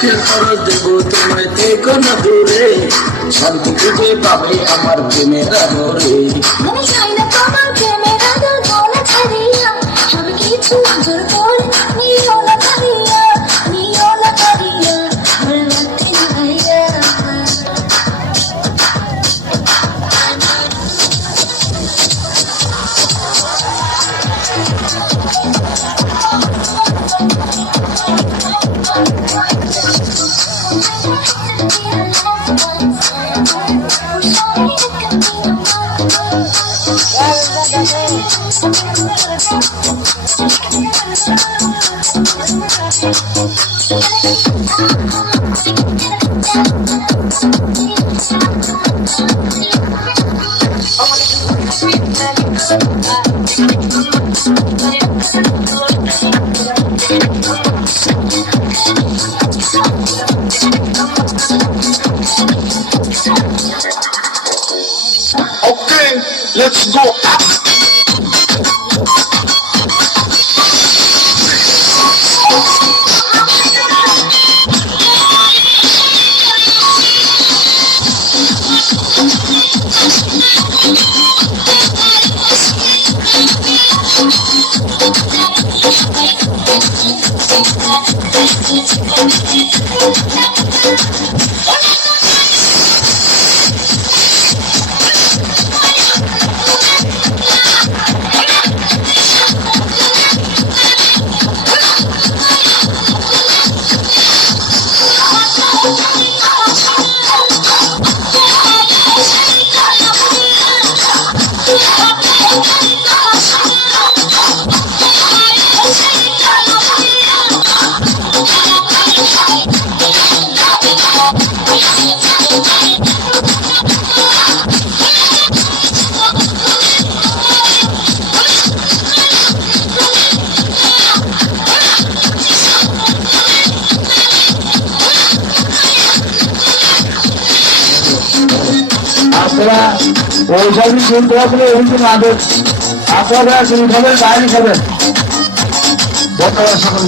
খরচ দেবো তোমায় থেকো না দূরে, শান্তি খুঁজে পাবে আমার প্রেমের আদরে। আমি চাই না তোমার প্রেমের আদর গলা ছাড়িয়া, সব কিছু জোর করে নিও না কারিয়া, নিও না কারিয়া, আমার রাত্রি ভাইয়া। Okay, let's go. আপনারা ওইসবই শুনতে হবে, এমনি নাটক আপনারা শুরু খাবেন, বাইরে খাবেন, বর্তমান সকল